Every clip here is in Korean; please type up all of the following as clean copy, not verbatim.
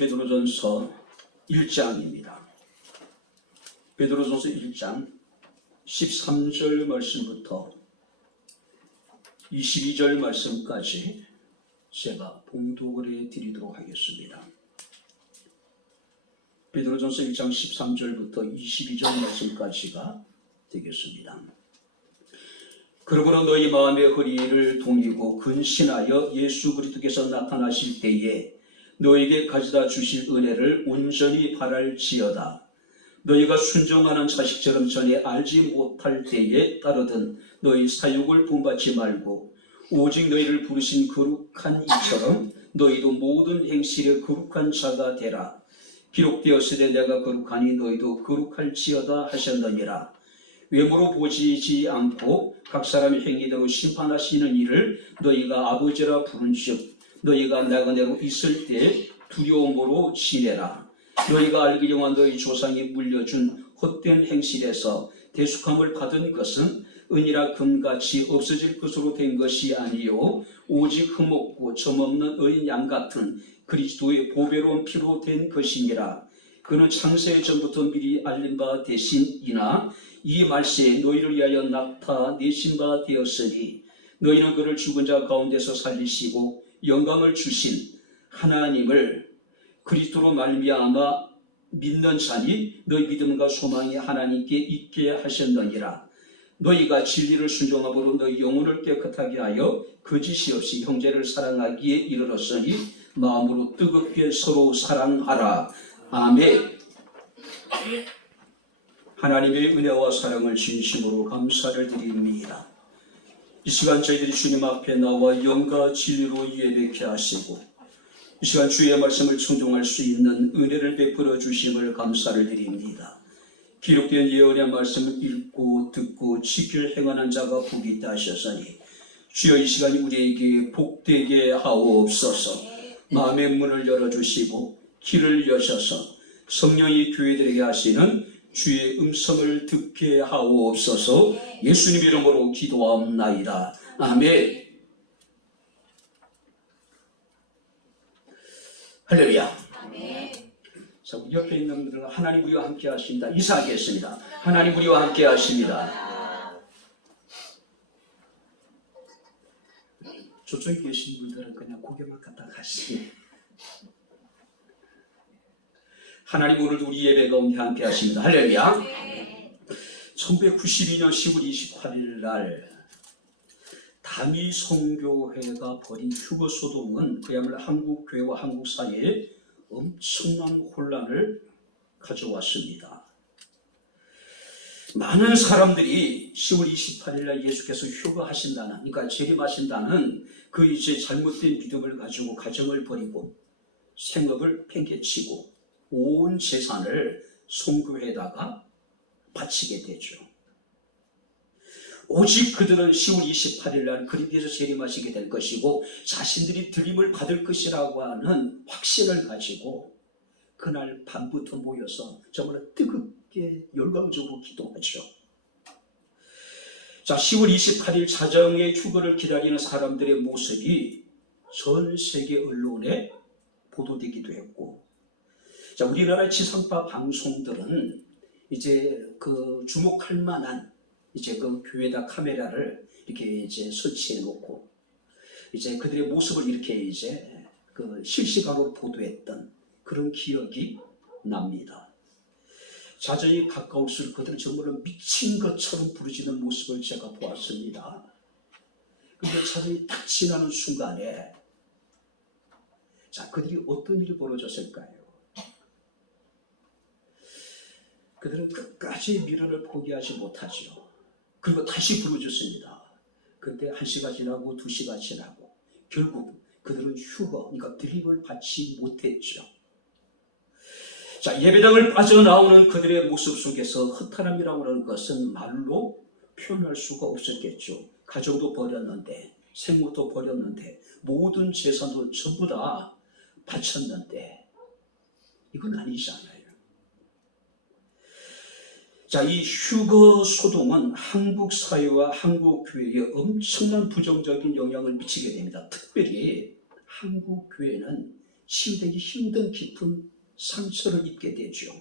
베드로전서 1장입니다. 베드로전서 1장 13절 말씀부터 22절 말씀까지 제가 봉독을 해드리도록 하겠습니다. 베드로전서 1장 13절부터 22절 말씀까지가 되겠습니다. 그러므로 너희 마음의 허리를 동이고 근신하여 예수 그리스도께서 나타나실 때에 너희에게 가져다 주실 은혜를 온전히 바랄지어다. 너희가 순종하는 자식처럼 전에 알지 못할 때에 따르던 너희 사욕을 본받지 말고 오직 너희를 부르신 거룩한 이처럼 너희도 모든 행실에 거룩한 자가 되라. 기록되었으되 내가 거룩하니 너희도 거룩할지어다 하셨느니라. 외모로 보지지 않고 각 사람의 행위대로 심판하시는 이를 너희가 아버지라 부른즉 너희가 나그네로 있을 때 두려움으로 지내라. 너희가 알기령한 너희 조상이 물려준 헛된 행실에서 대속함을 받은 것은 은이라 금같이 없어질 것으로 된 것이 아니요 오직 흠없고 점없는 어린 양 같은 그리스도의 보배로운 피로 된 것이니라. 그는 창세 전부터 미리 알린 바 되신이나 이 말세에 너희를 위하여 나타내신 바 되었으니 너희는 그를 죽은 자 가운데서 살리시고 영광을 주신 하나님을 그리스도로 말미암아 믿는 자니 너희 믿음과 소망이 하나님께 있게 하셨느니라. 너희가 진리를 순종함으로 너희 영혼을 깨끗하게 하여 거짓이 없이 형제를 사랑하기에 이르렀으니 마음으로 뜨겁게 서로 사랑하라. 아멘. 하나님의 은혜와 사랑을 진심으로 감사를 드립니다. 이 시간 저희들이 주님 앞에 나와 영과 진리로 예배케 하시고 이 시간 주의 말씀을 청종할 수 있는 은혜를 베풀어 주심을 감사를 드립니다. 기록된 예언의 말씀을 읽고 듣고 지킬 행하는 자가 복이 있다 하셨으니 주여 이 시간이 우리에게 복되게 하옵소서. 마음의 문을 열어주시고 길을 여셔서 성령이 교회들에게 하시는 주의 음성을 듣게 하옵소서. 예수님 이름으로 기도하옵나이다. 아멘. 할렐루야. 아멘. 자, 옆에 있는 분들은 하나님 우리와 함께 하십니다. 인사하겠습니다. 하나님 우리와 함께 하십니다. 저쪽에 계신 분들은 그냥 고개만 갖다 가시니 하나님 오늘도 우리 예배 가운데 함께 하십니다. 할렐루야. 1992년 10월 28일 날 다미 선교회가 벌인 휴거 소동은 그야말로 한국 교회와 한국 사회에 엄청난 혼란을 가져왔습니다. 많은 사람들이 10월 28일 날 예수께서 휴거하신다는, 그러니까 재림하신다는 그 이제 잘못된 믿음을 가지고 가정을 버리고 생업을 팽개치고 온 재산을 선교회에다가 바치게 되죠. 오직 그들은 10월 28일 날 그리스도께서 재림하시게 될 것이고 자신들이 들림을 받을 것이라고 하는 확신을 가지고 그날 밤부터 모여서 정말 뜨겁게 열광적으로 기도하죠. 자, 10월 28일 자정의 휴거를 기다리는 사람들의 모습이 전 세계 언론에 보도되기도 했고, 자, 우리나라 지상파 방송들은 이제 그 주목할 만한 이제 그 교회에다 카메라를 이렇게 이제 설치해 놓고 이제 그들의 모습을 이렇게 이제 그 실시간으로 보도했던 그런 기억이 납니다. 자정이 가까울수록 그들은 정말로 미친 것처럼 부르짖는 모습을 제가 보았습니다. 그런데 자정이 딱 지나는 순간에 자, 그들이 어떤 일이 벌어졌을까요? 그들은 끝까지 미련을 포기하지 못하죠. 그리고 다시 부르짖습니다. 그런데 1시가 지나고 2시가 지나고 결국 그들은 휴거, 그러니까 드립을 받지 못했죠. 자, 예배당을 빠져나오는 그들의 모습 속에서 허탈함이라고 하는 것은 말로 표현할 수가 없었겠죠. 가정도 버렸는데, 생목도 버렸는데, 모든 재산을 전부 다 바쳤는데 이건 아니잖아요. 자, 이 휴거 소동은 한국 사회와 한국 교회에 엄청난 부정적인 영향을 미치게 됩니다. 특별히 한국 교회는 치유되기 힘든 깊은 상처를 입게 되죠.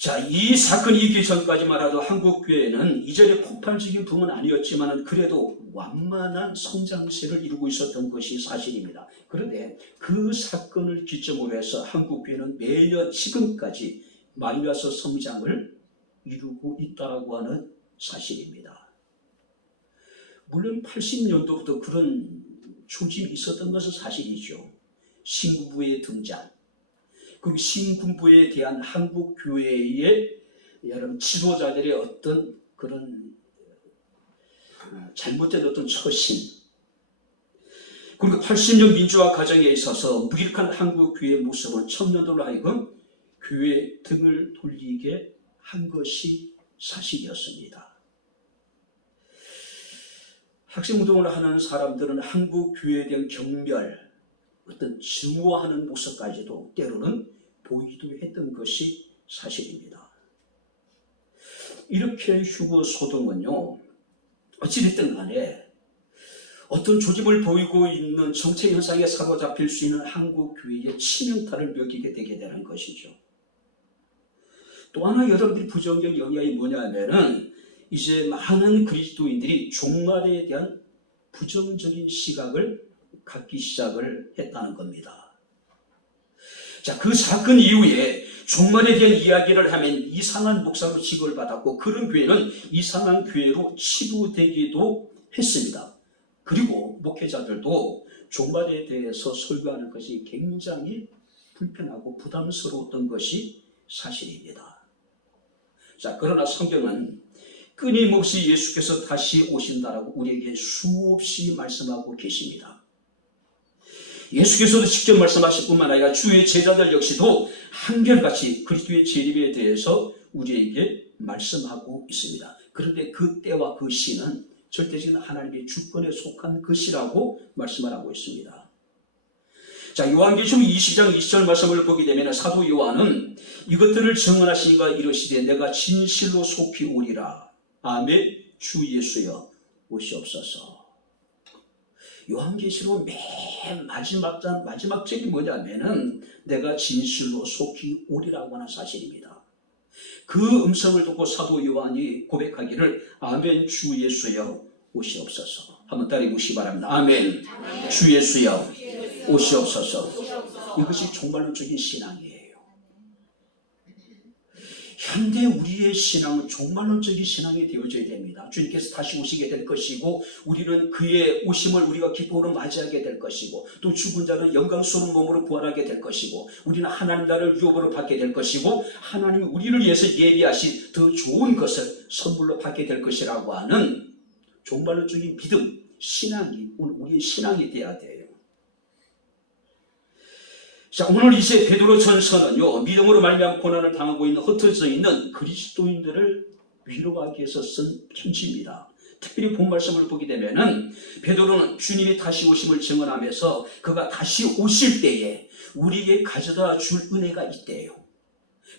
자, 이 사건이 있기 전까지만 해도 한국교회는 이전에 폭발적인 붐은 아니었지만 그래도 완만한 성장세를 이루고 있었던 것이 사실입니다. 그런데 그 사건을 기점으로 해서 한국교회는 매년 지금까지 마이너스 성장을 이루고 있다고 하는 사실입니다. 물론 80년도부터 그런 조짐이 있었던 것은 사실이죠. 신군부의 등장, 그리고 신군부에 대한 한국교회의 여러분 지도자들의 어떤 그런 잘못된 어떤 처신, 그리고 80년 민주화 과정에 있어서 무기력한 한국교회의 모습은 청년들로 하여금 교회 등을 돌리게 한 것이 사실이었습니다. 학생운동을 하는 사람들은 한국교회에 대한 경멸, 어떤 증오하는 모습까지도 때로는 보이기도 했던 것이 사실입니다. 이렇게 휴거 소동은요, 어찌됐든 간에 어떤 조짐을 보이고 있는 정체 현상에 사로잡힐 수 있는 한국교회의 치명타를 먹이게 되게 되는 것이죠. 또 하나 여러분들이 부정적인 영향이 뭐냐면은 이제 많은 그리스도인들이 종말에 대한 부정적인 시각을 갖기 시작을 했다는 겁니다. 자, 그 사건 이후에 종말에 대한 이야기를 하면 이상한 목사로 취급을 받았고 그런 교회는 이상한 교회로 치부되기도 했습니다. 그리고 목회자들도 종말에 대해서 설교하는 것이 굉장히 불편하고 부담스러웠던 것이 사실입니다. 자, 그러나 성경은 끊임없이 예수께서 다시 오신다라고 우리에게 수없이 말씀하고 계십니다. 예수께서도 직접 말씀하실 뿐만 아니라 주의 제자들 역시도 한결같이 그리스도의 재림에 대해서 우리에게 말씀하고 있습니다. 그런데 그 때와 그 시는 절대적인 하나님의 주권에 속한 것이라고 말씀을 하고 있습니다. 자, 요한계시록 20장 20절 말씀을 보게 되면 사도 요한은 이것들을 증언하시니가 이르시되 내가 진실로 속히 오리라. 아멘. 주 예수여 오시옵소서. 요한계시록 맨 마지막 절이 뭐냐면은 내가 진실로 속히 오리라고 하는 사실입니다. 그 음성을 듣고 사도 요한이 고백하기를 아멘 주 예수여 오시옵소서. 한번 따라 보시기 바랍니다. 아멘. 주 예수여 오시옵소서. 이것이 종말론적인 신앙이에요. 현대 우리의 신앙은 종말론적인 신앙이 되어져야 됩니다. 주님께서 다시 오시게 될 것이고 우리는 그의 오심을 우리가 기쁨으로 맞이하게 될 것이고 또 죽은 자는 영광스러운 몸으로 부활하게 될 것이고 우리는 하나님 나라를 유업으로 받게 될 것이고 하나님이 우리를 위해서 예비하신 더 좋은 것을 선물로 받게 될 것이라고 하는 종말론적인 믿음, 신앙이 우리의 신앙이 되어야 돼요. 자, 오늘 이제 베드로 전서는요, 믿음으로 말미암아 고난을 당하고 있는 흩어져 있는 그리스도인들을 위로하기 위해서 쓴 편지입니다. 특별히 본 말씀을 보게 되면은 베드로는 주님이 다시 오심을 증언하면서 그가 다시 오실 때에 우리에게 가져다 줄 은혜가 있대요.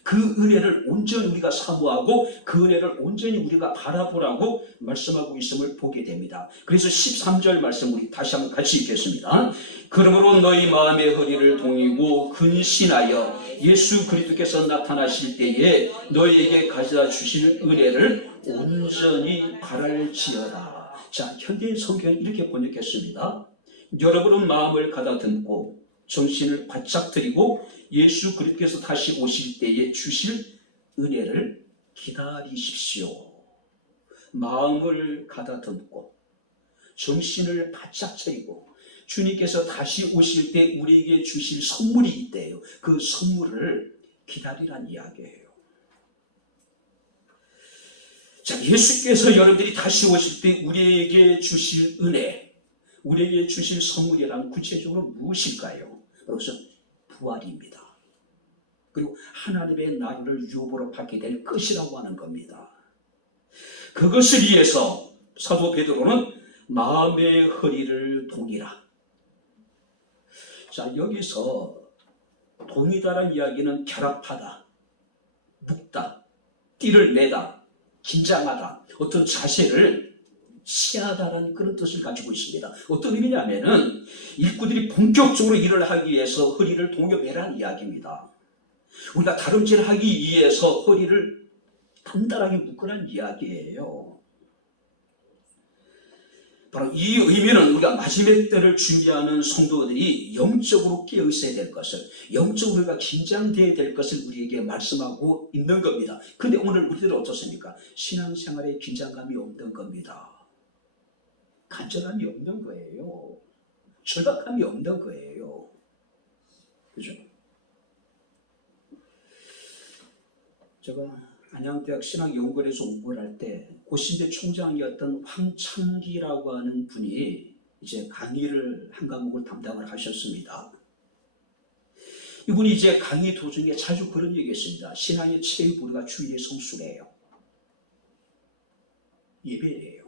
그 은혜를 온전히 우리가 사모하고 그 은혜를 온전히 우리가 바라보라고 말씀하고 있음을 보게 됩니다. 그래서 13절 말씀 우리 다시 한번 같이 읽겠습니다. 그러므로 너희 마음의 허리를 동이고 근신하여 예수 그리스도께서 나타나실 때에 너희에게 가져다 주실 은혜를 온전히 바랄지어다. 자, 현대인 성경은 이렇게 번역했습니다. 여러분은 마음을 가다듬고 정신을 바짝 들이고 예수 그리스도께서 다시 오실 때에 주실 은혜를 기다리십시오. 마음을 가다듬고 정신을 바짝 차리고 주님께서 다시 오실 때 우리에게 주실 선물이 있대요. 그 선물을 기다리란 이야기예요. 자, 예수께서 여러분들이 다시 오실 때 우리에게 주실 은혜, 우리에게 주실 선물이란 구체적으로 무엇일까요? 그래서 부활입니다. 그리고 하나님의 나라를 유업으로 받게 될 것이라고 하는 겁니다. 그것을 위해서 사도 베드로는 마음의 허리를 동이라. 자, 여기서 동이다라는 이야기는 결합하다, 묶다, 띠를 매다, 긴장하다, 어떤 자세를 치하다라는 그런 뜻을 가지고 있습니다. 어떤 의미냐면은 일꾼들이 본격적으로 일을 하기 위해서 허리를 동여매라는 이야기입니다. 우리가 다름질을 하기 위해서 허리를 단단하게 묶으라는 이야기예요. 바로 이 의미는 우리가 마지막 때를 준비하는 성도들이 영적으로 깨어 있어야 될 것을, 영적으로 우리가 긴장되어야 될 것을 우리에게 말씀하고 있는 겁니다. 근데 오늘 우리들은 어떻습니까? 신앙생활에 긴장감이 없는 겁니다. 간절함이 없는 거예요. 절박함이 없는 거예요. 그죠? 제가 안양대학 신학연구원에서 공부를 할 때 고신대 총장이었던 황창기라고 하는 분이 이제 강의를 한 과목을 담당을 하셨습니다. 이분이 이제 강의 도중에 자주 그런 얘기했습니다. 신앙의 최후 우리가 주일의 성수래요. 예배예요.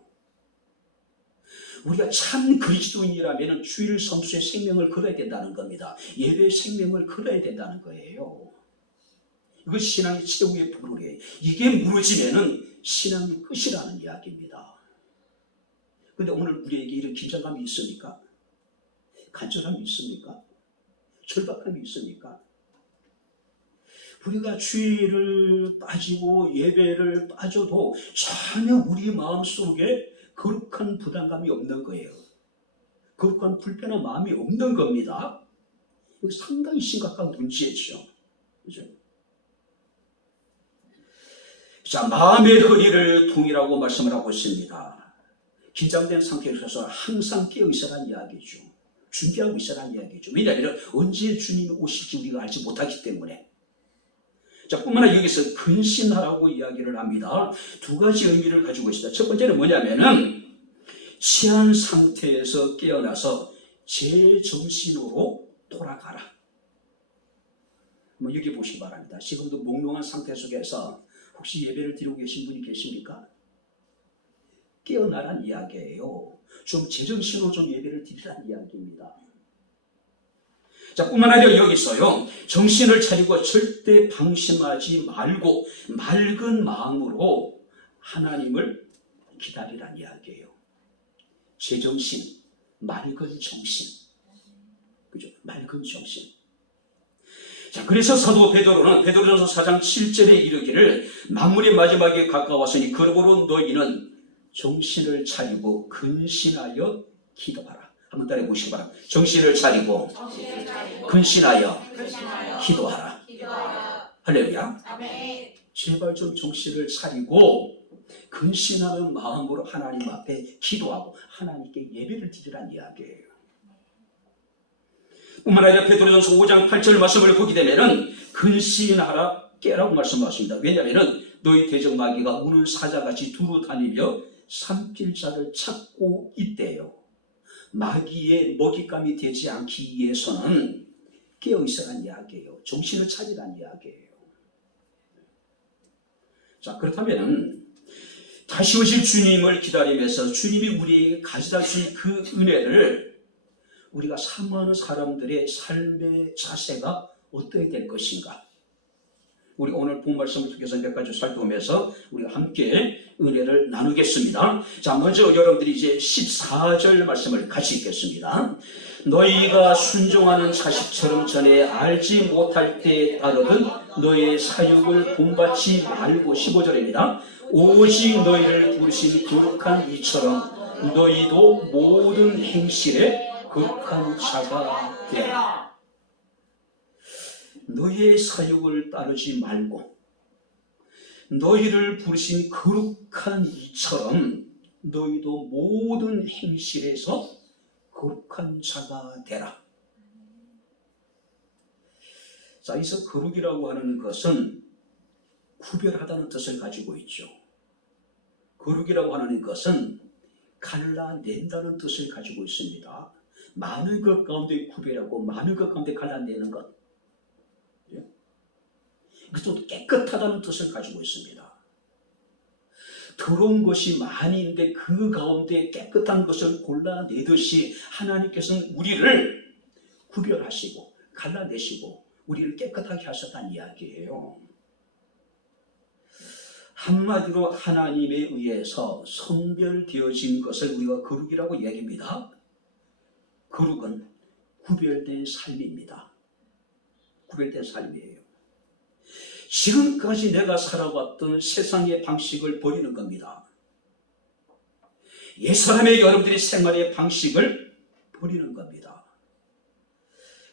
우리가 참 그리스도인이라면 주일 성수의 생명을 걸어야 된다는 겁니다. 예배의 생명을 걸어야 된다는 거예요. 이것이 신앙의 최후의 불이에요. 이게 무너지면은 신앙이 끝이라는 이야기입니다. 그런데 오늘 우리에게 이런 긴장감이 있습니까? 간절함이 있습니까? 절박함이 있습니까? 우리가 주일을 빠지고 예배를 빠져도 전혀 우리 마음속에 거룩한 부담감이 없는 거예요. 거룩한 불편한 마음이 없는 겁니다. 이거 상당히 심각한 문제죠. 그죠? 자, 마음의 허리를 동이라고 말씀을 하고 있습니다. 긴장된 상태에서 항상 깨어 있으라는 이야기죠. 준비하고 있으라는 이야기죠. 왜냐하면 언제 주님이 오실지 우리가 알지 못하기 때문에. 자, 뿐만 아니라 여기서 근신하라고 이야기를 합니다. 두 가지 의미를 가지고 있습니다. 첫 번째는 뭐냐면은 취한 상태에서 깨어나서 제정신으로 돌아가라. 여기 보시기 바랍니다. 지금도 몽롱한 상태 속에서 혹시 예배를 드리고 계신 분이 계십니까? 깨어나란 이야기예요. 좀 제정신으로 좀 예배를 드리라는 이야기입니다. 자, 뿐만 아니라 여기서요, 정신을 차리고 절대 방심하지 말고 맑은 마음으로 하나님을 기다리란 이야기예요. 제정신, 맑은 정신. 그죠? 맑은 정신. 자, 그래서 사도 베드로는 베드로전서 4장 7절에 이르기를 만물의 마지막에 가까웠으니 그러므로 너희는 정신을 차리고 근신하여 기도하라. 한번 따라해 보시기 바랍니다. 정신을 차리고 근신하여 기도하라. 할렐루야. 제발 좀 정신을 차리고 근신하는 마음으로 하나님 앞에 기도하고 하나님께 예배를 드리라는 이야기예요. 뿐만 아니라 베드로전서 5장 8절 말씀을 보게 되면은 근신하라 깨라고 말씀하십니다. 왜냐하면 너희 대적마귀가 우는 사자같이 두루 다니며 삼킬 자를 찾고 있대요. 마귀의 먹잇감이 되지 않기 위해서는 깨어있으란 이야기예요. 정신을 차리란 이야기예요. 자, 그렇다면 다시 오실 주님을 기다리면서 주님이 우리에게 가져다 주신 그 은혜를 우리가 사모하는 사람들의 삶의 자세가 어떻게 될 것인가? 우리가 오늘 본 말씀을 통해서 몇 가지 살펴보면서 우리가 함께 은혜를 나누겠습니다. 자, 먼저 여러분들이 이제 14절 말씀을 같이 읽겠습니다. 너희가 순종하는 자식처럼 전에 알지 못할 때 따르던 너희의 사육을 본받지 말고 15절입니다. 오직 너희를 부르신 거룩한 이처럼 너희도 모든 행실에 거룩한 자가 되라. 너희의 사육을 따르지 말고 너희를 부르신 거룩한 이처럼 너희도 모든 행실에서 거룩한 자가 되라. 자, 여기서 거룩이라고 하는 것은 구별하다는 뜻을 가지고 있죠. 거룩이라고 하는 것은 갈라낸다는 뜻을 가지고 있습니다. 많은 것 가운데 구별하고 많은 것 가운데 갈라내는 것. 그것도 깨끗하다는 뜻을 가지고 있습니다. 더러운 것이 많이 있는데 그 가운데 깨끗한 것을 골라내듯이 하나님께서는 우리를 구별하시고 갈라내시고 우리를 깨끗하게 하셨다는 이야기예요. 한마디로 하나님에 의해서 성별되어진 것을 우리가 거룩이라고 얘기합니다. 거룩은 구별된 삶입니다. 구별된 삶이에요. 지금까지 내가 살아왔던 세상의 방식을 버리는 겁니다. 옛사람의 여러분들의 생활의 방식을 버리는 겁니다.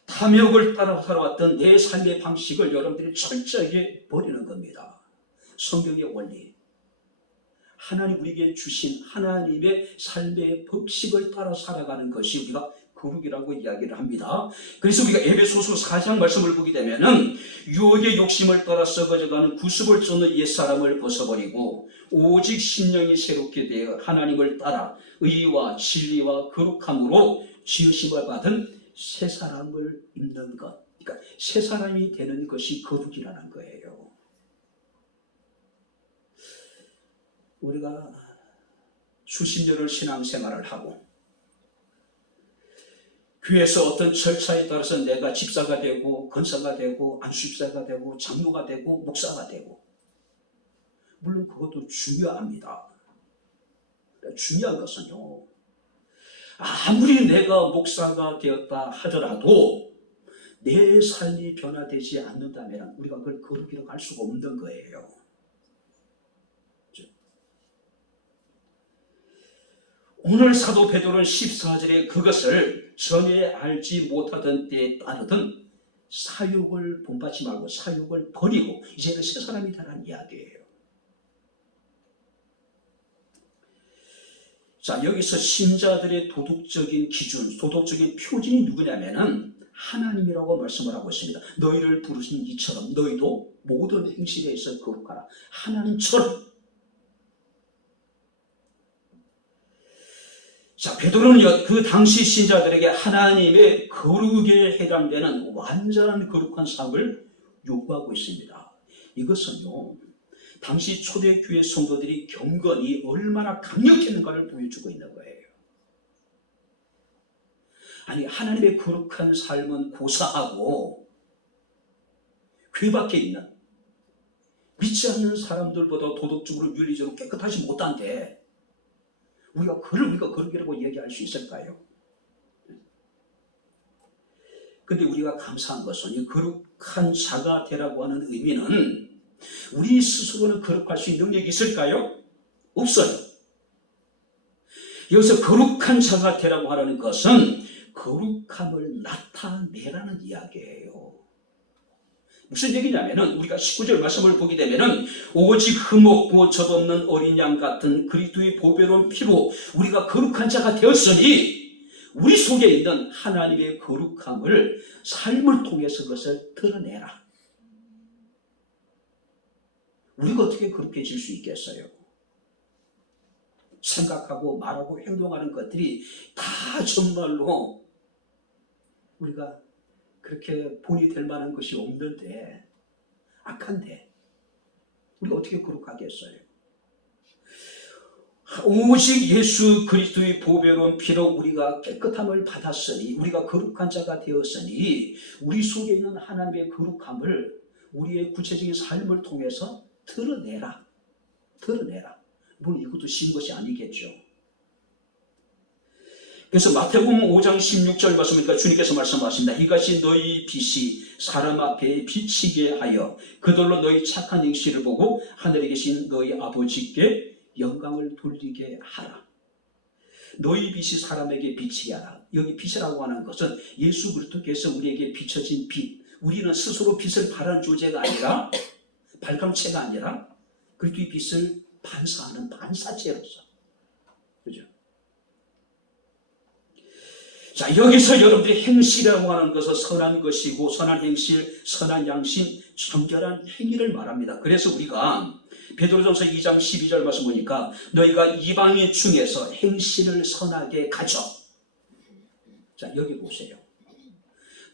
탐욕을 따라 살아왔던 내 삶의 방식을 여러분들이 철저하게 버리는 겁니다. 성경의 원리, 하나님 우리에게 주신 하나님의 삶의 법칙을 따라 살아가는 것이 우리가 거룩이라고 이야기를 합니다. 그래서 우리가 에베소서 4장 말씀을 보게 되면은 유혹의 욕심을 따라 썩어져가는 구습을 쫓는 옛사람을 벗어버리고 오직 심령이 새롭게 되어 하나님을 따라 의와 진리와 거룩함으로 지으심을 받은 새 사람을 입는 것, 그러니까 새 사람이 되는 것이 거룩이라는 거예요. 우리가 수십 년을 신앙생활을 하고 교회에서 어떤 절차에 따라서 내가 집사가 되고 권사가 되고 안수집사가 되고 장로가 되고 목사가 되고, 물론 그것도 중요합니다. 중요한 것은요, 아무리 내가 목사가 되었다 하더라도 내 삶이 변화되지 않는다면 우리가 그걸 거룩이라고 할 수가 없는 거예요. 오늘 사도 베드로는 14절에 그것을 전에 알지 못하던 때에 따르던 사욕을 본받지 말고 사욕을 버리고 이제는 새 사람이 되라는 이야기예요. 자, 여기서 신자들의 도덕적인 기준, 도덕적인 표준이 누구냐면은 하나님이라고 말씀을 하고 있습니다. 너희를 부르신 이처럼 너희도 모든 행실에 있어 거룩하라. 하나님처럼. 자, 베드로는 그 당시 신자들에게 하나님의 거룩에 해당되는 완전한 거룩한 삶을 요구하고 있습니다. 이것은요, 당시 초대교회 성도들이 경건이 얼마나 강력했는가를 보여주고 있는 거예요. 아니, 하나님의 거룩한 삶은 고사하고 괴밖에 있는 믿지 않는 사람들보다 도덕적으로 윤리적으로 깨끗하지 못한데 우리가 거룩이라고 얘기할 수 있을까요? 근데 우리가 감사한 것은 이 거룩한 자가 되라고 하는 의미는 우리 스스로는 거룩할 수 있는 능력이 있을까요? 없어요. 여기서 거룩한 자가 되라고 하는 것은 거룩함을 나타내라는 이야기예요. 무슨 얘기냐면은 우리가 19절 말씀을 보게 되면은 오직 흠없고 젖없는 어린 양 같은 그리스도의 보배로운 피로 우리가 거룩한 자가 되었으니 우리 속에 있는 하나님의 거룩함을 삶을 통해서 그것을 드러내라. 우리가 어떻게 거룩해질 수 있겠어요? 생각하고 말하고 행동하는 것들이 다 정말로 우리가 그렇게 본이 될 만한 것이 없는데, 악한데 우리가 어떻게 거룩하겠어요? 오직 예수 그리스도의 보배로운 피로 우리가 깨끗함을 받았으니, 우리가 거룩한 자가 되었으니 우리 속에 있는 하나님의 거룩함을 우리의 구체적인 삶을 통해서 드러내라. 물론 이것도 쉬운 것이 아니겠죠. 그래서 마태복음 5장 16절 말씀이니까 주님께서 말씀하십니다. 이것이 너희 빛이 사람 앞에 비치게 하여 그들로 너희 착한 행실을 보고 하늘에 계신 너희 아버지께 영광을 돌리게 하라. 너희 빛이 사람에게 비치게 하라. 여기 빛이라고 하는 것은 예수 그리스도께서 우리에게 비춰진 빛. 우리는 스스로 빛을 발하는 존재가 아니라, 발광체가 아니라 그리스도의 빛을 반사하는 반사체로서. 그죠? 자, 여기서 여러분들이 행실이라고 하는 것은 선한 것이고, 선한 행실, 선한 양심, 정결한 행위를 말합니다. 그래서 우리가 베드로전서 2장 12절 말씀 보니까 너희가 이방인 중에서 행실을 선하게 가져. 자, 여기 보세요.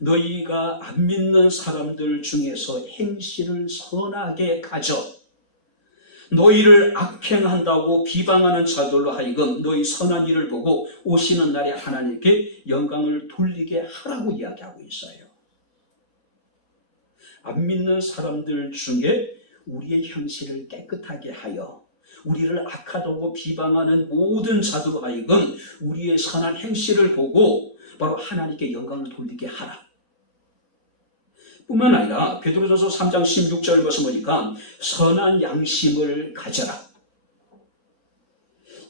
너희가 안 믿는 사람들 중에서 행실을 선하게 가져. 너희를 악행한다고 비방하는 자들로 하여금 너희 선한 일을 보고 오시는 날에 하나님께 영광을 돌리게 하라고 이야기하고 있어요. 안 믿는 사람들 중에 우리의 형실을 깨끗하게 하여 우리를 악하다고 비방하는 모든 자들로 하여금 우리의 선한 행실을 보고 바로 하나님께 영광을 돌리게 하라. 뿐만 아니라 베드로전서 3장 16절 말씀 보니까 선한 양심을 가져라.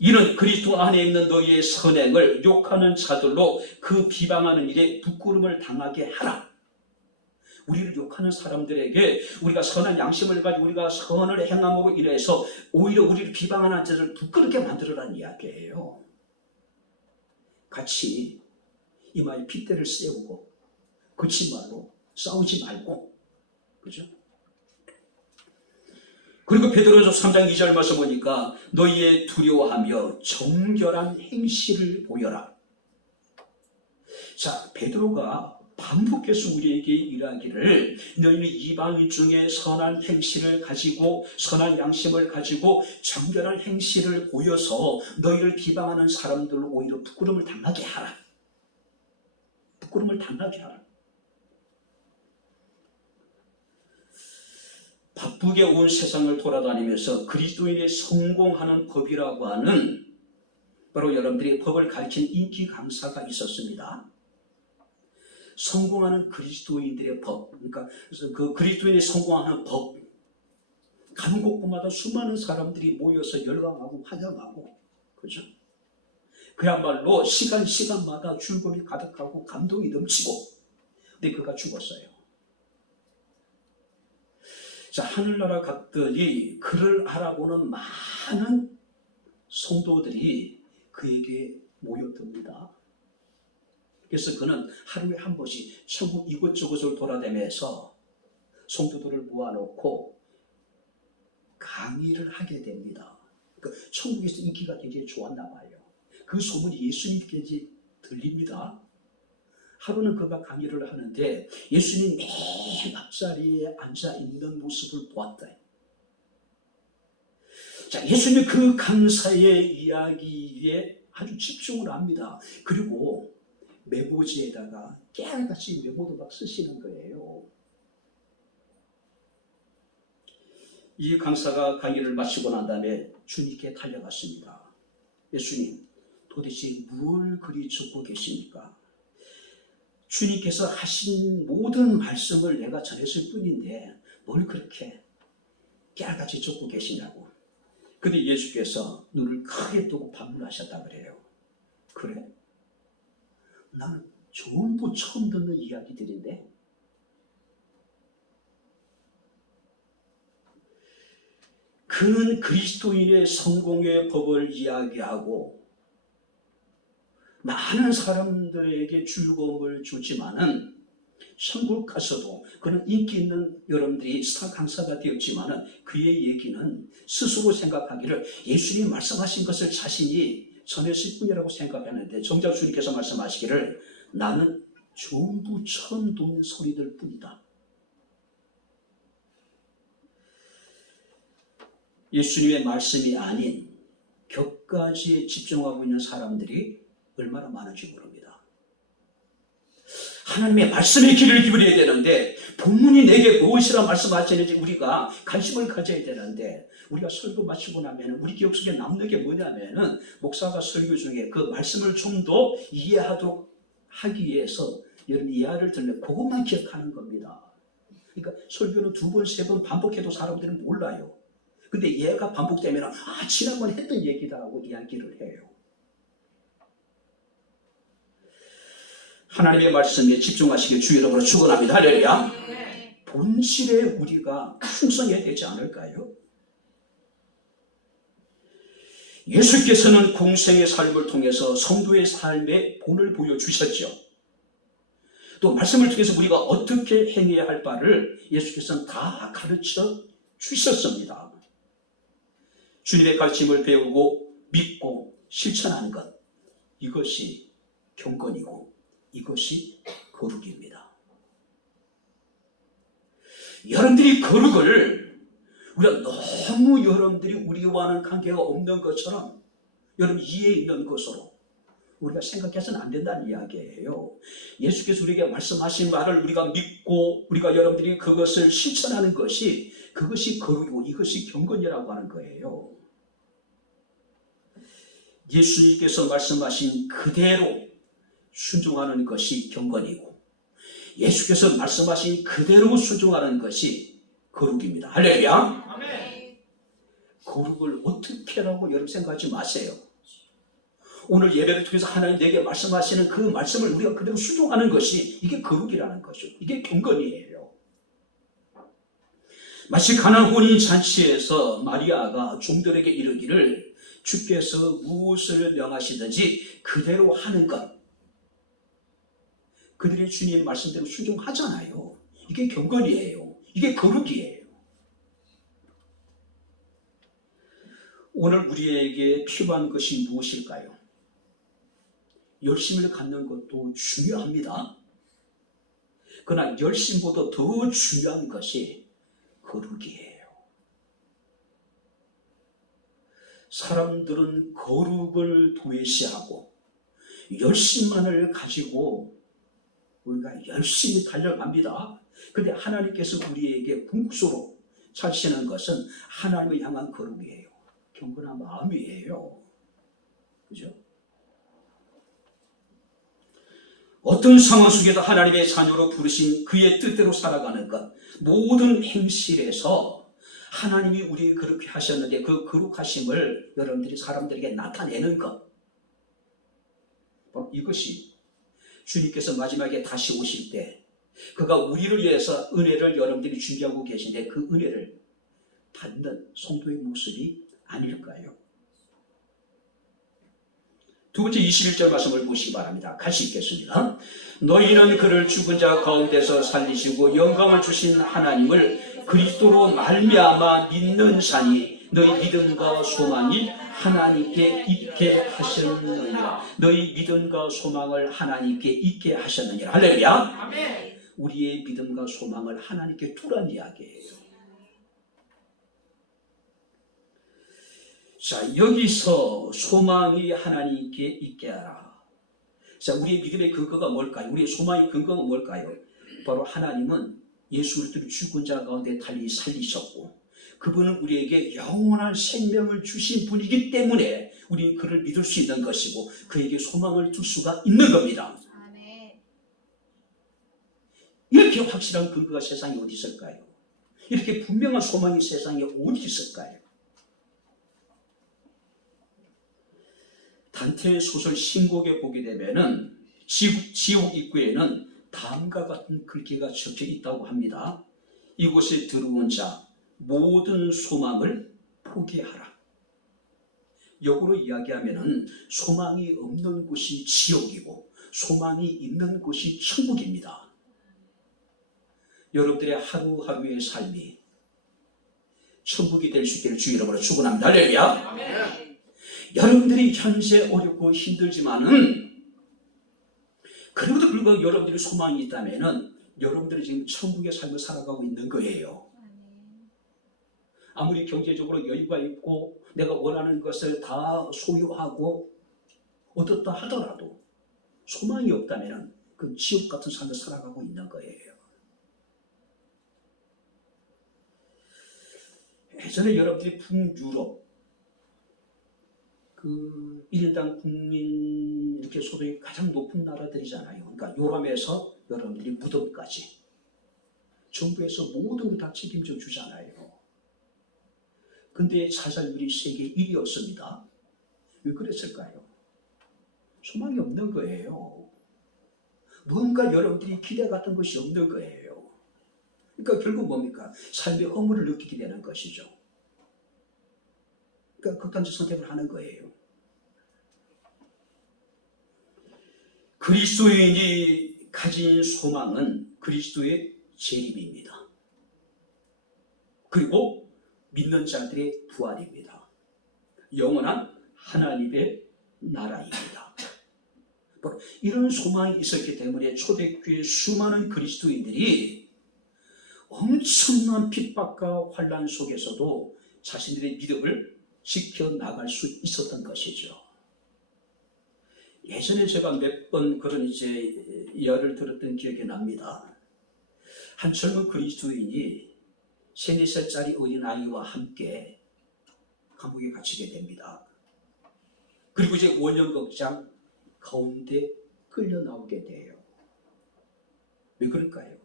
이는 그리스도 안에 있는 너희의 선행을 욕하는 자들로 그 비방하는 일에 부끄러움을 당하게 하라. 우리를 욕하는 사람들에게 우리가 선한 양심을 가지고 우리가 선을 행함으로 인해서 오히려 우리를 비방하는 자들을 부끄럽게 만들어라는 이야기예요. 같이 이마에 핏대를 세우고 거짓말로 싸우지 말고, 그죠? 그리고 베드로전서 3장 2절 말씀 보니까 너희의 두려워하며 정결한 행실을 보여라. 자, 베드로가 반복해서 우리에게 이야기를 너희는 이방인 중에 선한 행실을 가지고 선한 양심을 가지고 정결한 행실을 보여서 너희를 비방하는 사람들로 오히려 부끄러움을 당하게 하라. 부끄러움을 당하게 하라. 바쁘게 온 세상을 돌아다니면서 그리스도인의 성공하는 법이라고 하는 바로 여러분들이 법을 가르치는 인기 강사가 있었습니다. 성공하는 그리스도인들의 법, 그러니까 그 그리스도인의 성공하는 법, 가는 곳마다 수많은 사람들이 모여서 열광하고 환영하고, 그죠? 그야말로 시간마다 즐거움이 가득하고 감동이 넘치고, 근데 그가 죽었어요. 자, 하늘나라 갔더니 그를 알아보는 많은 성도들이 그에게 모였답니다. 그래서 그는 하루에 한 번씩 천국 이곳저곳을 돌아다니면서 성도들을 모아놓고 강의를 하게 됩니다. 그러니까 천국에서 인기가 굉장히 좋았나 봐요. 그 소문이 예수님께까지 들립니다. 하루는 그가 강의를 하는데 예수님 맨 앞자리에 앉아있는 모습을 보았다. 자, 예수님 그 강사의 이야기에 아주 집중을 합니다. 그리고 메모지에다가 깨알같이 메모도 막 쓰시는 거예요. 이 강사가 강의를 마치고 난 다음에 주님께 달려갔습니다. 예수님, 도대체 뭘 그리 적고 계십니까? 주님께서 하신 모든 말씀을 내가 전했을 뿐인데 뭘 그렇게 깨알같이 적고 계시냐고. 근데 예수께서 눈을 크게 뜨고 반문하셨다 그래요. 그래? 나는 전부 처음 듣는 이야기들인데 그는 그리스도인의 성공의 법을 이야기하고 많은 사람들에게 즐거움을 주지만은 천국 가서도 그는 인기 있는 여러분들이 스타 강사가 되었지만은 그의 얘기는 스스로 생각하기를 예수님이 말씀하신 것을 자신이 전했을 뿐이라고 생각하는데 정작 주님께서 말씀하시기를 나는 전부 처음 듣는 소리들 뿐이다. 예수님의 말씀이 아닌 격가지에 집중하고 있는 사람들이 얼마나 많은지 모릅니다. 하나님의 말씀에 귀를 기울여야 되는데 본문이 내게 무엇이라 말씀하시는지 우리가 관심을 가져야 되는데 우리가 설교 마치고 나면 우리 기억 속에 남는 게 뭐냐면은 목사가 설교 중에 그 말씀을 좀 더 이해하도록 하기 위해서 여러분 이해를 들면 그것만 기억하는 겁니다. 그러니까 설교는 2번, 3번 반복해도 사람들은 몰라요. 근데 얘가 반복되면 지난번에 했던 얘기다 하고 이야기를 해요. 하나님의 말씀에 집중하시길 주 여러분으로 축원합니다. 할렐루야. 본질에 우리가 충성해야 되지 않을까요? 예수께서는 공생의 삶을 통해서 성도의 삶의 본을 보여주셨죠. 또 말씀을 통해서 우리가 어떻게 행해야 할 바를 예수께서는 다 가르쳐 주셨습니다. 주님의 가르침을 배우고 믿고 실천하는 것, 이것이 경건이고 이것이 거룩입니다. 여러분들이 거룩을 우리가 너무 여러분들이 우리와는 관계가 없는 것처럼 여러분 이해 있는 것으로 우리가 생각해서는 안 된다는 이야기예요. 예수께서 우리에게 말씀하신 말을 우리가 믿고 우리가 여러분들이 그것을 실천하는 것이 그것이 거룩이고 이것이 경건이라고 하는 거예요. 예수님께서 말씀하신 그대로 순종하는 것이 경건이고 예수께서 말씀하신 그대로 순종하는 것이 거룩입니다. 할렐루야. 아멘. 거룩을 어떻게 하라고 여러분 생각하지 마세요. 오늘 예배를 통해서 하나님 내게 말씀하시는 그 말씀을 우리가 그대로 순종하는 것이 이게 거룩이라는 거죠. 이게 경건이에요. 마치 가나 혼인 잔치에서 마리아가 종들에게 이르기를 주께서 무엇을 명하시든지 그대로 하는 것. 그들이 주님 말씀대로 순종하잖아요. 이게 경건이에요. 이게 거룩이에요. 오늘 우리에게 필요한 것이 무엇일까요? 열심을 갖는 것도 중요합니다. 그러나 열심보다 더 중요한 것이 거룩이에요. 사람들은 거룩을 도외시하고 열심만을 가지고 우리가 열심히 달려갑니다. 그런데 하나님께서 우리에게 궁극적으로 찾으시는 것은 하나님을 향한 거룩이에요. 경건한 마음이에요. 그죠? 어떤 상황 속에도 하나님의 자녀로 부르신 그의 뜻대로 살아가는 것, 모든 행실에서 하나님이 우리 그렇게 하셨는데 그 거룩하심을 여러분들이 사람들에게 나타내는 것, 이것이 주님께서 마지막에 다시 오실 때 그가 우리를 위해서 은혜를 여러분들이 준비하고 계신데 그 은혜를 받는 성도의 모습이 아닐까요? 두 번째 21절 말씀을 보시기 바랍니다. 같이 읽겠습니다. 너희는 그를 죽은 자 가운데서 살리시고 영광을 주신 하나님을 그리스도로 말미암아 믿는 자니 너희 믿음과 소망이 하나님께 있게 하셨느니라. 너희 믿음과 소망을 하나님께 있게 하셨느니라. 할렐루야. 아멘. 우리의 믿음과 소망을 하나님께 두란 이야기예요. 자, 여기서 소망이 하나님께 있게 하라. 자, 우리의 믿음의 근거가 뭘까요? 우리의 소망의 근거가 뭘까요? 바로 하나님은 예수 그리스도를 죽은 자 가운데 달리 살리셨고 그분은 우리에게 영원한 생명을 주신 분이기 때문에 우리는 그를 믿을 수 있는 것이고 그에게 소망을 둘 수가 있는 겁니다. 아멘. 이렇게 확실한 근거가 세상에 어디 있을까요? 이렇게 분명한 소망이 세상에 어디 있을까요? 단테의 소설 신곡에 보게 되면은 지옥 입구에는 다음과 같은 글귀가 적혀 있다고 합니다. 이곳에 들어온 자 모든 소망을 포기하라. 역으로 이야기하면은 소망이 없는 곳이 지옥이고 소망이 있는 곳이 천국입니다. 여러분들의 하루하루의 삶이 천국이 될 수 있기를 주 이름으로 축원합니다. 할렐루야. 아멘. 여러분들이 현재 어렵고 힘들지만은 그래도 불구하고 여러분들이 소망이 있다면은 여러분들이 지금 천국의 삶을 살아가고 있는 거예요. 아무리 경제적으로 여유가 있고 내가 원하는 것을 다 소유하고 얻었다 하더라도 소망이 없다면은 그 지옥 같은 삶을 살아가고 있는 거예요. 예전에 여러분들이 북유럽 그 1인당 국민 이렇게 소득이 가장 높은 나라들이잖아요. 그러니까 유럽에서 여러분들이 무덤까지 정부에서 모든 걸 다 책임져 주잖아요. 근데 자살률이 세계 1위였습니다. 왜 그랬을까요? 소망이 없는 거예요. 뭔가 여러분들이 기대 같은 것이 없는 거예요. 그러니까 결국 뭡니까? 삶의 허물을 느끼게 되는 것이죠. 그러니까 극단적 선택을 하는 거예요. 그리스도인이 가진 소망은 그리스도의 재림입니다. 그리고 믿는 자들의 부활입니다. 영원한 하나님의 나라입니다. 이런 소망이 있었기 때문에 초대교회 수많은 그리스도인들이 엄청난 핍박과 환난 속에서도 자신들의 믿음을 지켜나갈 수 있었던 것이죠. 예전에 제가 몇 번 그런 이야기를 들었던 기억이 납니다. 한 젊은 그리스도인이 3, 4살짜리 어린아이와 함께 감옥에 갇히게 됩니다. 그리고 원형극장 가운데 끌려 나오게 돼요. 왜 그럴까요?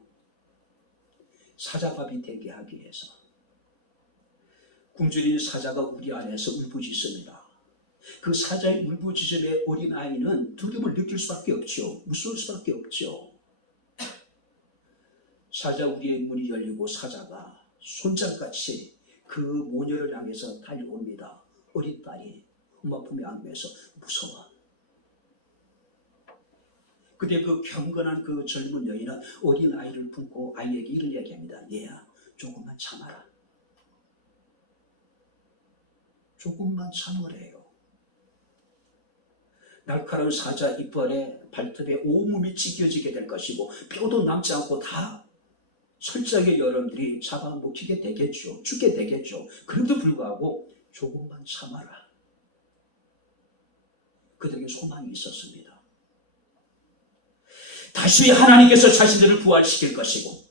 사자밥이 되게 하기 위해서. 굶주린 사자가 우리 안에서 울부짖습니다. 그 사자의 울부짖음에 어린아이는 두려움을 느낄 수밖에 없죠. 무서울 수밖에 없죠. 사자 우리의 문이 열리고 사자가 손잡같이 그 모녀를 향해서 달려옵니다. 어린 딸이 엄마 품에 안면서 무서워. 그때 그 경건한 그 젊은 여인은 어린아이를 품고 아이에게 이런 이야기합니다. 얘야, 조금만 참아라. 조금만 참으래요. 날카로운 사자 이빨에 발톱에 온몸이 찢겨지게 될 것이고 뼈도 남지 않고 다 철저하게 여러분들이 잡아먹히게 되겠죠. 죽게 되겠죠. 그럼에도 불구하고 조금만 참아라. 그들에게 소망이 있었습니다. 다시 하나님께서 자신들을 부활시킬 것이고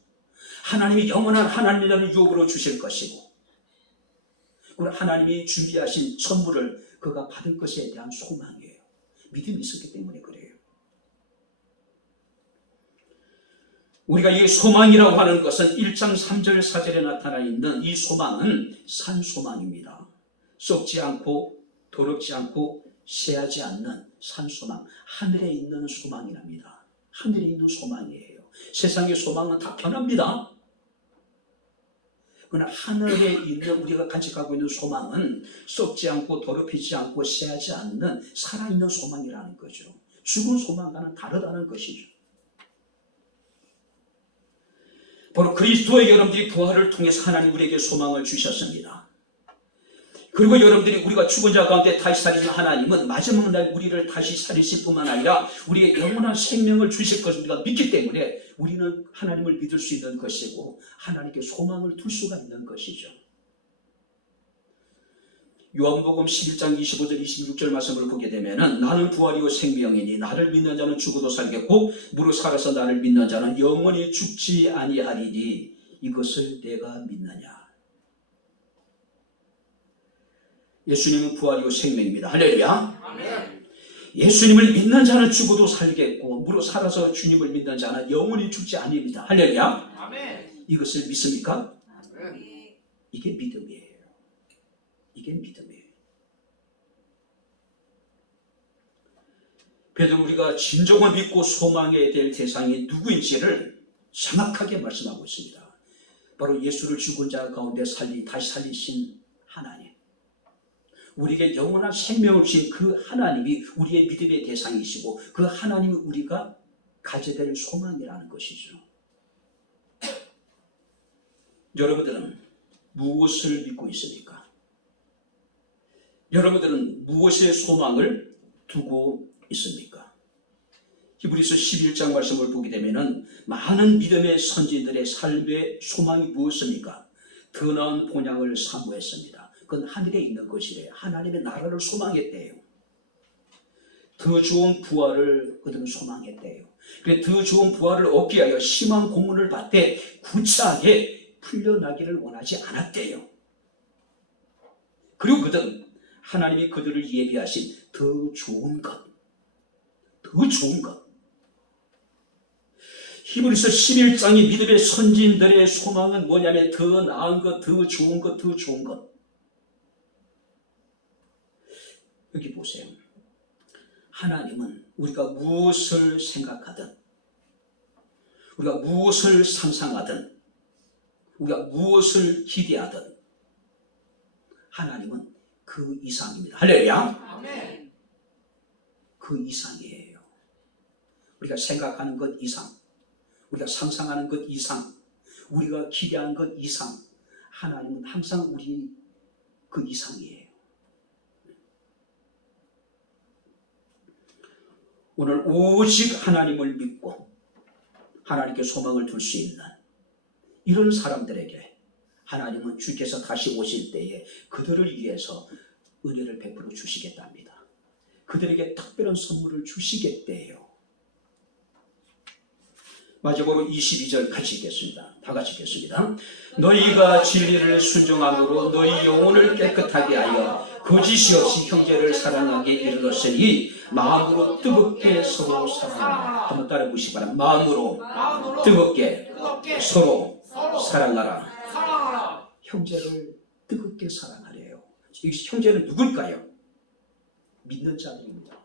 하나님이 영원한 하나님이라는 유업으로 주실 것이고 그리고 하나님이 준비하신 선물을 그가 받을 것에 대한 소망이에요. 믿음이 있었기 때문에 그래요. 우리가 이 소망이라고 하는 것은 1장 3절 4절에 나타나 있는 이 소망은 산소망입니다. 썩지 않고 더럽지 않고 쇠하지 않는 산소망, 하늘에 있는 소망이랍니다. 하늘에 있는 소망이에요. 세상의 소망은 다 변합니다. 그러나 하늘에 있는 우리가 간직하고 있는 소망은 썩지 않고 더럽히지 않고 쇠하지 않는 살아있는 소망이라는 거죠. 죽은 소망과는 다르다는 것이죠. 바로 그리스도의 여러분들이 부활을 통해서 하나님 우리에게 소망을 주셨습니다. 그리고 여러분들이 우리가 죽은 자 가운데 다시 살리는 하나님은 마지막 날 우리를 다시 살리실 뿐만 아니라 우리의 영원한 생명을 주실 것을 우리가 믿기 때문에 우리는 하나님을 믿을 수 있는 것이고 하나님께 소망을 둘 수가 있는 것이죠. 요한복음 11장 25절 26절 말씀을 보게 되면 나는 부활이요 생명이니 나를 믿는 자는 죽어도 살겠고 무릇 살아서 나를 믿는 자는 영원히 죽지 아니하리니 이것을 내가 믿느냐. 예수님은 부활이요 생명입니다. 할렐루야. 아멘. 예수님을 믿는 자는 죽어도 살겠고 무릇 살아서 주님을 믿는 자는 영원히 죽지 아니합니다. 할렐루야. 아멘. 이것을 믿습니까? 아멘. 이게 믿음이에요. 이게 믿음이에요. 그래도 우리가 진정을 믿고 소망해야 될 대상이 누구인지를 정확하게 말씀하고 있습니다. 바로 예수를 죽은 자 가운데 다시 살리신 하나님. 우리에게 영원한 생명을 주신 그 하나님이 우리의 믿음의 대상이시고 그 하나님이 우리가 가져야 될 소망이라는 것이죠. 여러분들은 무엇을 믿고 있습니까? 여러분들은 무엇의 소망을 두고 있습니까? 히브리서 11장 말씀을 보게 되면 많은 믿음의 선지들의 삶의 소망이 무엇입니까? 더 나은 본향을 사모했습니다. 그건 하늘에 있는 것이래요. 하나님의 나라를 소망했대요. 더 좋은 부활을 그들은 소망했대요. 그래 더 좋은 부활을 얻기 위하여 심한 고문을 받되 구차하게 풀려나기를 원하지 않았대요. 그리고 그들은 하나님이 그들을 예비하신 더 좋은 것, 더 좋은 것. 히브리서 11장의 믿음의 선진들의 소망은 뭐냐면 더 나은 것, 더 좋은 것, 더 좋은 것. 여기 보세요. 하나님은 우리가 무엇을 생각하든 우리가 무엇을 상상하든 우리가 무엇을 기대하든 하나님은 그 이상입니다. 할렐루야. 아멘. 그 이상이에요. 우리가 생각하는 것 이상, 우리가 상상하는 것 이상, 우리가 기대하는 것 이상 하나님은 항상 우리 그 이상이에요. 오늘 오직 하나님을 믿고 하나님께 소망을 둘 수 있는 이런 사람들에게 하나님은 주께서 다시 오실 때에 그들을 위해서 은혜를 베풀어 주시겠답니다. 그들에게 특별한 선물을 주시겠대요. 마지막으로 22절 같이 읽겠습니다. 다 같이 읽겠습니다. 너희가 진리를 순종함으로 너희 영혼을 깨끗하게 하여 거짓이 없이 형제를 사랑하게 이르렀으니 마음으로 뜨겁게 서로 사랑하라. 한번 따라 보시기 바랍니다. 마음으로 뜨겁게 서로 사랑하라. 형제를 뜨겁게 사랑하래요. 이 형제는 누굴까요? 믿는 자들입니다.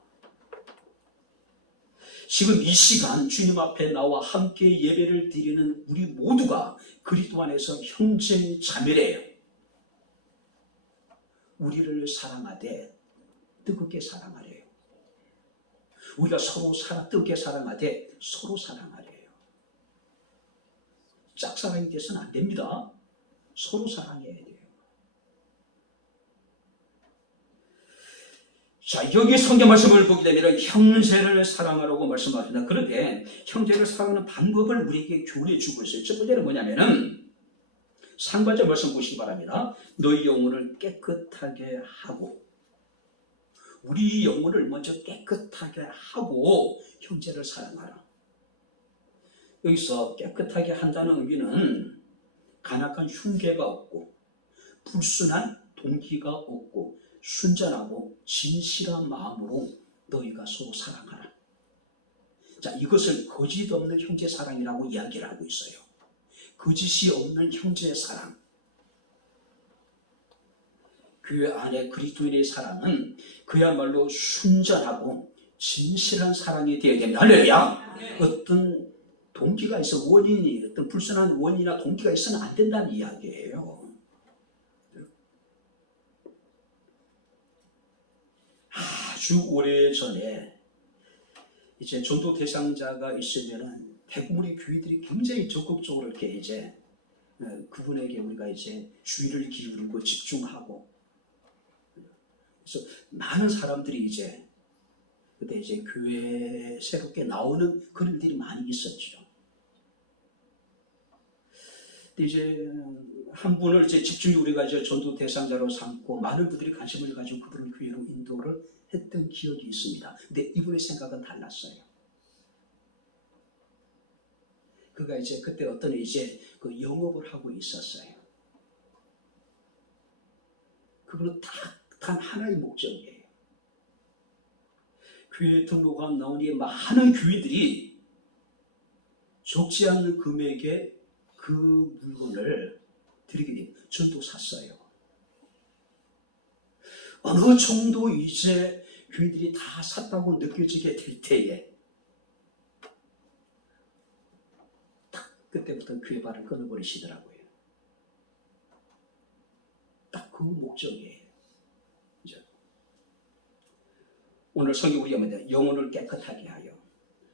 지금 이 시간 주님 앞에 나와 함께 예배를 드리는 우리 모두가 그리스도 안에서 형제 자매래요. 우리를 사랑하되 뜨겁게 사랑하래요. 우리가 서로 뜨겁게 사랑하되 서로 사랑하래요. 짝사랑이 돼서는 안 됩니다. 서로 사랑해야 돼요. 자, 여기 성경 말씀을 보게 되면 형제를 사랑하라고 말씀하십니다. 그런데 형제를 사랑하는 방법을 우리에게 교훈해 주고 있어요. 첫 번째는 뭐냐면은 상반절 말씀 보시기 바랍니다. 너희 영혼을 깨끗하게 하고, 우리 영혼을 먼저 깨끗하게 하고 형제를 사랑하라. 여기서 깨끗하게 한다는 의미는 간악한 흉계가 없고 불순한 동기가 없고 순전하고 진실한 마음으로 너희가 서로 사랑하라. 자, 이것을 거짓 없는 형제 사랑이라고 이야기를 하고 있어요. 거짓이 없는 형제의 사랑. 그 안에 그리스도인의 사랑은 그야말로 순전하고 진실한 사랑이 되어야 됩니다. 할렐루야. 어떤 동기가 있어, 원인이, 어떤 불순한 원인이나 동기가 있어서는 안 된다는 이야기예요. 아주 오래전에 이제 전도 대상자가 있으면은 대부분의 교회들이 굉장히 적극적으로 이렇게 이제 그분에게 우리가 이제 주의를 기울이고 집중하고, 그래서 많은 사람들이 이제 그때 이제 교회에 새롭게 나오는 그런 일들이 많이 있었죠. 근데 이제 한 분을 이제 집중이 우리가 이제 전도 대상자로 삼고 많은 분들이 관심을 가지고 그분을 교회로 인도를 했던 기억이 있습니다. 근데 이분의 생각은 달랐어요. 그가 이제 그때 어떤 이제 그 영업을 하고 있었어요. 그거는 단 하나의 목적이에요. 교회 등록한 나오니 많은 교회들이 적지 않는 금액에 그 물건을 드리게 됩니다. 전도 샀어요. 어느 정도 이제 교회들이 다 샀다고 느껴지게 될 때에 딱 그때부터 교회 발을 끊어버리시더라고요. 딱 그 목적이에요. 이제 오늘 성경 우리가 뭐냐, 영혼을 깨끗하게 하여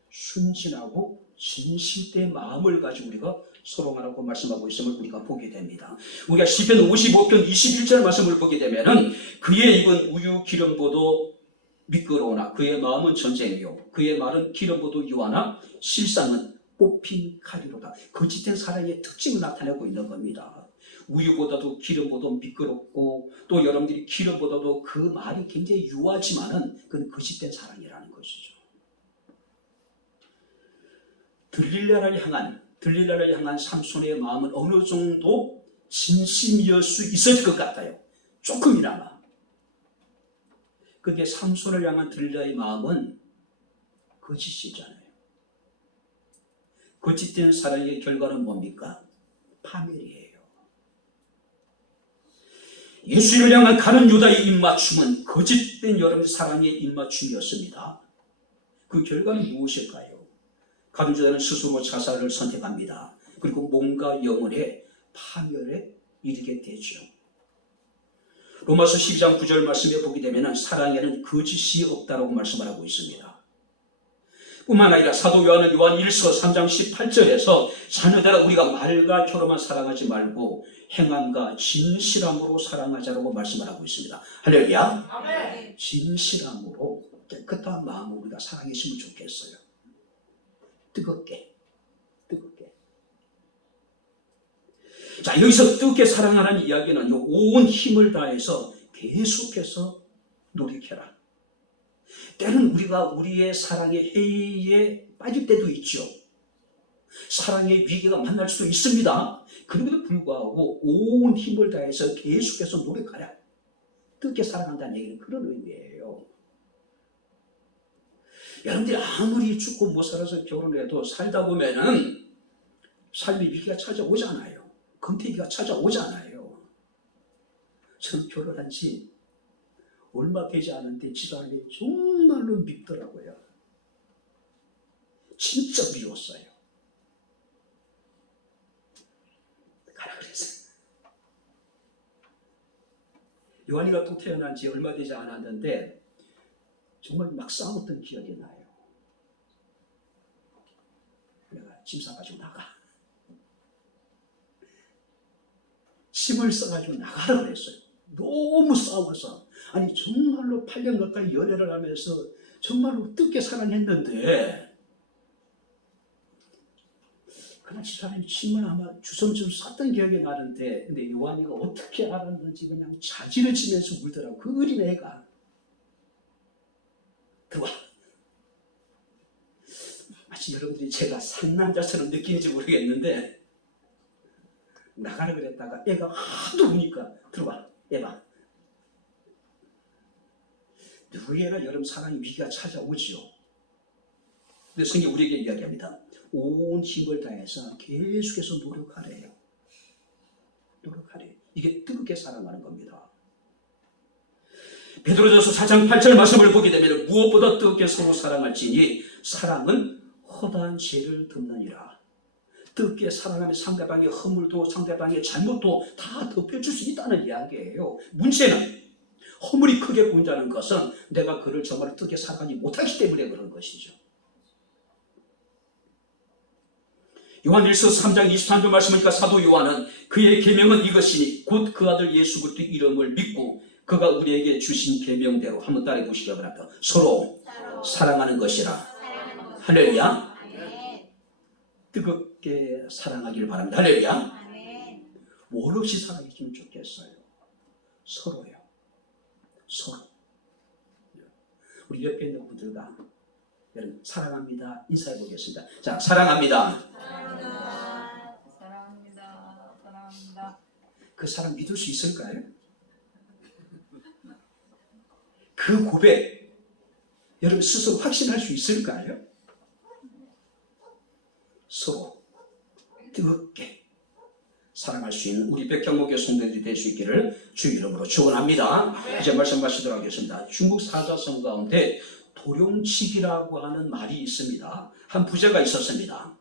순진하고 진실된 마음을 가지고 우리가 서로하라고 말씀하고 있음을 우리가 보게 됩니다. 우리가 시편 55편 21절 말씀을 보게 되면은 그의 입은 우유 기름보도 미끄러우나 그의 마음은 전쟁이요 그의 말은 기름보도 유하나 실상은 뽑힌 칼이로다. 거짓된 사랑의 특징을 나타내고 있는 겁니다. 우유보다도 기름보다 미끄럽고 또 여러분들이 기름보다도 그 말이 굉장히 유하지만은 그건 거짓된 사랑이라는 것이죠. 들릴라를 향한 삼손의 마음은 어느 정도 진심이었을 수 있을 것 같아요. 조금이나마. 그런데 삼손을 향한 들릴라의 마음은 거짓이잖아요. 거짓된 사랑의 결과는 뭡니까? 파멸이에요. 예수를 향한 가룟 유다의 입맞춤은 거짓된 여러분의 사랑의 입맞춤이었습니다. 그 결과는 무엇일까요? 가룟 유다는 스스로 자살을 선택합니다. 그리고 몸과 영혼의 파멸에 이르게 되죠. 로마서 12장 9절 말씀에 보게 되면 사랑에는 거짓이 없다라고 말씀을 하고 있습니다. 뿐만 아니라 사도 요한 1서 3장 18절에서 자녀들아 우리가 말과 혀로만 사랑하지 말고 행함과 진실함으로 사랑하자라고 말씀을 하고 있습니다. 할렐루야. 아멘. 진실함으로 깨끗한 마음으로 우리가 사랑했으면 좋겠어요. 뜨겁게. 자, 여기서 뜨겁게 사랑하라는 이야기는 온 힘을 다해서 계속해서 노력해라. 때는 우리가 우리의 사랑의 해이에 빠질 때도 있죠. 사랑의 위기가 만날 수도 있습니다. 그럼에도 불구하고 온 힘을 다해서 계속해서 노력하라. 뜨겁게 사랑한다는 얘기는 그런 의미예요. 여러분들이 아무리 죽고 못 살아서 결혼해도 살다 보면은 삶의 위기가 찾아오잖아요. 금태기가 찾아오잖아요. 저는 결혼한 지 얼마 되지 않은데 집안이 정말로 밉더라고요. 진짜 미웠어요. 가라 그랬어요. 요한이가 또 태어난 지 얼마 되지 않았는데 정말 막 싸웠던 기억이 나요. 내가 짐 싸가지고 나가. 힘을 써가지고 나가라 그랬어요. 너무 싸워서. 아니 정말로 8년 가까이 연애를 하면서 정말로 뜨겁게 사랑했는데 그날 집사람이 침을 아마 주섬주섬 쌌던 기억이 나는데 근데 요한이가 어떻게 알았는지 그냥 자지를 치면서 울더라고. 그 어린애가 들어와. 마치 여러분들이 제가 상남자처럼 느끼는지 모르겠는데 나가라 그랬다가 애가 하도 우니까 들어와. 애가 누구에나 여러분 사랑의 위기가 찾아오지요. 근데 성경 우리에게 이야기합니다. 온 힘을 다해서 계속해서 노력하래요. 노력하래요. 이게 뜨겁게 사랑하는 겁니다. 베드로전서 4장 8절 말씀을 보게 되면 무엇보다 뜨겁게 서로 사랑할지니 사랑은 허다한 죄를 덮느니라. 뜨겁게 사랑하면 상대방의 허물도 상대방의 잘못도 다 덮여줄 수 있다는 이야기예요. 문제는 허물이 크게 보인다는 것은 내가 그를 정말 뜨겁게 사랑하지 못하기 때문에 그런 것이죠. 요한일서 3장 23절 말씀하니까 사도 요한은 그의 계명은 이것이니 곧 그 아들 예수 그리스도의 이름을 믿고 그가 우리에게 주신 계명대로 한번 따라해 보시기 바랍니다. 서로 사랑하는 것이라. 할렐루야. 뜨겁게 사랑하기를 바랍니다. 할렐루야. 뭘 없이 사랑했으면 좋겠어요. 서로요. 서로. 우리 옆에 있는 분들과 여러분 사랑합니다. 인사해 보겠습니다. 자, 사랑합니다. 사랑합니다. 사랑합니다. 사랑합니다. 그 사람 믿을 수 있을까요? 그 고백 여러분 스스로 확신할 수 있을까요? 서로 뜨겁게 사랑할 수 있는 우리 백향목의 성도들이 될 수 있기를 주 이름으로 축원합니다. 이제 말씀 마치도록 하겠습니다. 중국 사자성 가운데 도룡칙이라고 하는 말이 있습니다. 한 부자가 있었습니다.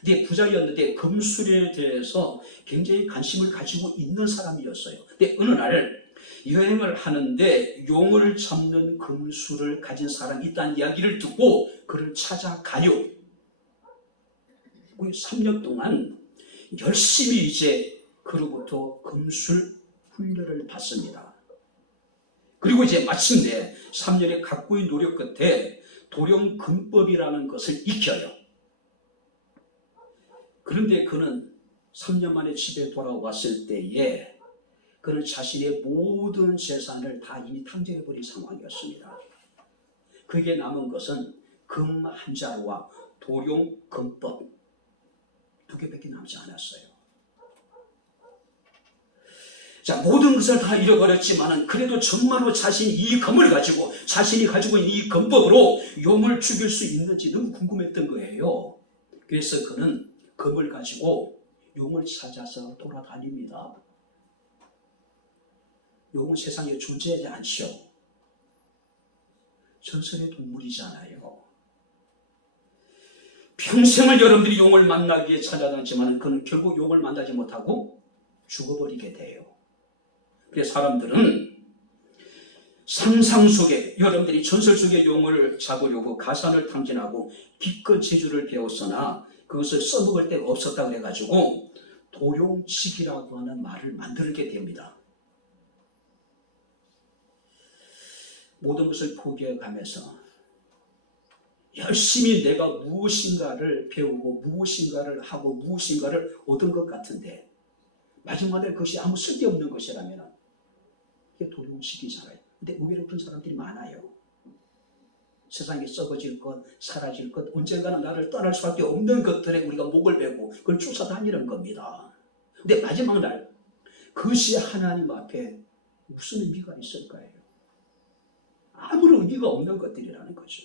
근데 부자였는데 금술에 대해서 굉장히 관심을 가지고 있는 사람이었어요. 근데 어느 날 여행을 하는데 용을 잡는 금술을 가진 사람이 있다는 이야기를 듣고 그를 찾아가요. 3년 동안 열심히 이제 그로부터 금술 훈련을 받습니다. 그리고 이제 마침내 3년의 각고의 노력 끝에 도룡금법이라는 것을 익혀요. 그런데 그는 3년 만에 집에 돌아왔을 때에 그는 자신의 모든 재산을 다 이미 탕진해버린 상황이었습니다. 그에게 남은 것은 금 한 자루와 도룡금법 두 개밖에 남지 않았어요. 자, 모든 것을 다 잃어버렸지만 그래도 정말로 자신이 이 금을 가지고 자신이 가지고 있는 이 금법으로 용을 죽일 수 있는지 너무 궁금했던 거예요. 그래서 그는 금을 가지고 용을 찾아서 돌아다닙니다. 용은 세상에 존재하지 않죠. 전설의 동물이잖아요. 평생을 여러분들이 용을 만나기 위해 찾아다녔지만 그는 결국 용을 만나지 못하고 죽어버리게 돼요. 그래서 사람들은 상상 속에 여러분들이 전설 속의 용을 잡으려고 가산을 탕진하고 기껏 재주를 배웠으나 그것을 써먹을 데가 없었다 그래가지고 도룡칙이라고 하는 말을 만들게 됩니다. 모든 것을 포기해가면서 열심히 내가 무엇인가를 배우고 무엇인가를 하고 무엇인가를 얻은 것 같은데 마지막에 그것이 아무 쓸데없는 것이라면 이게 도룡식이잖아요. 근데 의외로 그런 사람들이 많아요. 세상에 썩어질 것, 사라질 것, 언젠가는 나를 떠날 수밖에 없는 것들에 우리가 목을 베고 그걸 쫓아다니는 겁니다. 근데 마지막 날 그것이 하나님 앞에 무슨 의미가 있을까요? 아무런 의미가 없는 것들이라는 거죠.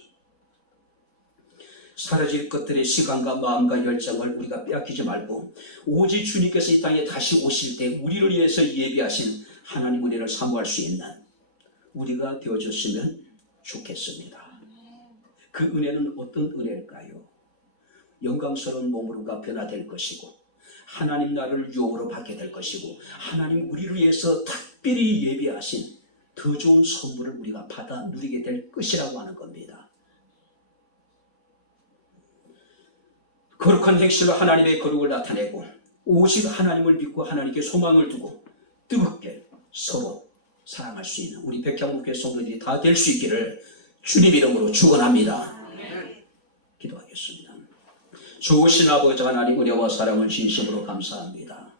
사라질 것들의 시간과 마음과 열정을 우리가 빼앗기지 말고 오직 주님께서 이 땅에 다시 오실 때 우리를 위해서 예비하신 하나님 은혜를 사모할 수 있는 우리가 되어줬으면 좋겠습니다. 그 은혜는 어떤 은혜일까요? 영광스러운 몸으로가 변화될 것이고 하나님 나라를 유업으로 받게 될 것이고 하나님 우리를 위해서 특별히 예비하신 더 좋은 선물을 우리가 받아 누리게 될 것이라고 하는 겁니다. 거룩한 행실로 하나님의 거룩을 나타내고 오직 하나님을 믿고 하나님께 소망을 두고 뜨겁게 서로 사랑할 수 있는 우리 백향목회 성도들이 다 될 수 있기를 주님 이름으로 축원합니다. 기도하겠습니다. 좋으신 아버지 하나님 은혜와 사랑을 진심으로 감사합니다.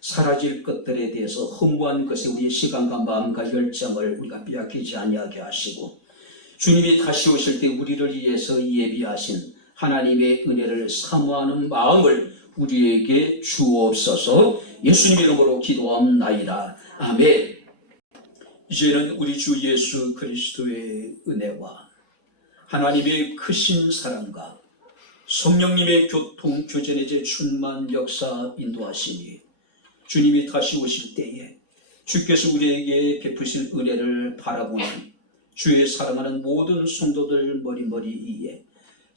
사라질 것들에 대해서 허무한 것에 우리의 시간과 마음과 열정을 우리가 빼앗기지 아니하게 하시고 주님이 다시 오실 때 우리를 위해서 예비하신 하나님의 은혜를 사모하는 마음을 우리에게 주옵소서. 예수님 이름으로 기도합나이다. 아멘. 이제는 우리 주 예수 그리스도의 은혜와 하나님의 크신 사랑과 성령님의 교통 교제의 제 충만 역사 인도하시니 주님이 다시 오실 때에 주께서 우리에게 베푸실 은혜를 바라보는 주의 사랑하는 모든 성도들 머리머리 위에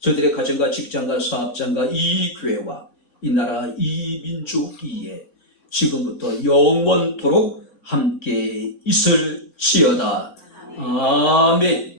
저들의 가정과 직장과 사업장과 이 교회와 이 나라 이 민족 위에 지금부터 영원토록 함께 있을지어다. 아멘.